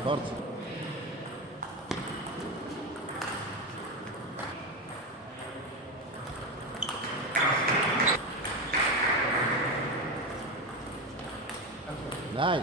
forza. Dai.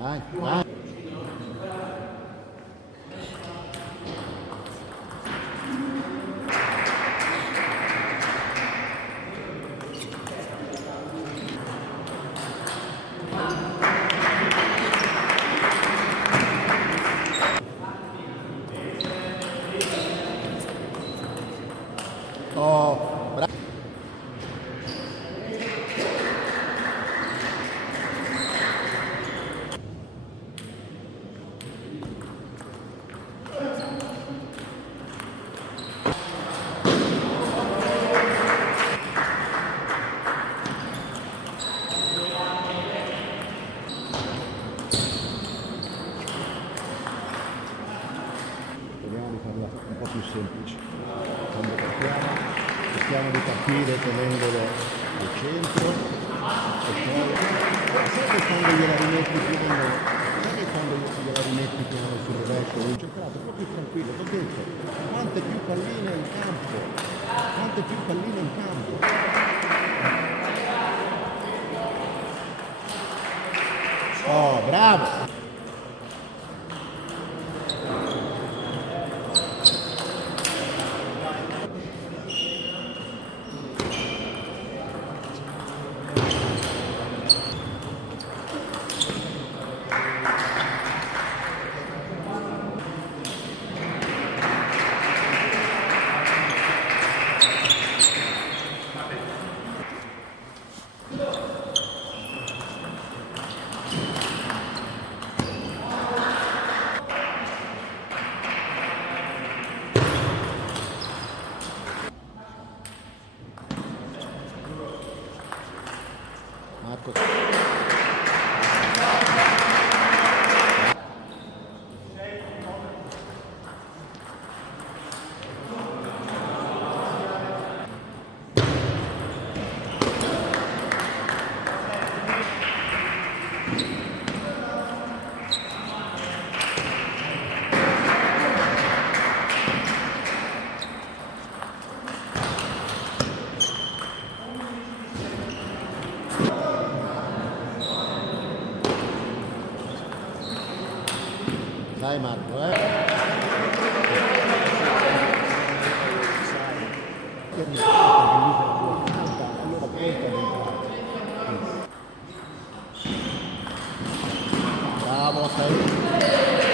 Dai, dai. Oh, bravo. Vediamo di farla un po' più semplice. Quando partiamo, cerchiamo di partire tenendolo al centro e poi sai che quando gliela rimetti piano, sai che quando gliela rimetti piano sul rovescio, concentrato, un po' più tranquillo, ti ho detto, quante più palline in campo, quante più palline in campo. Oh, bravo! Marco. Dai Marco, Bravo, sei.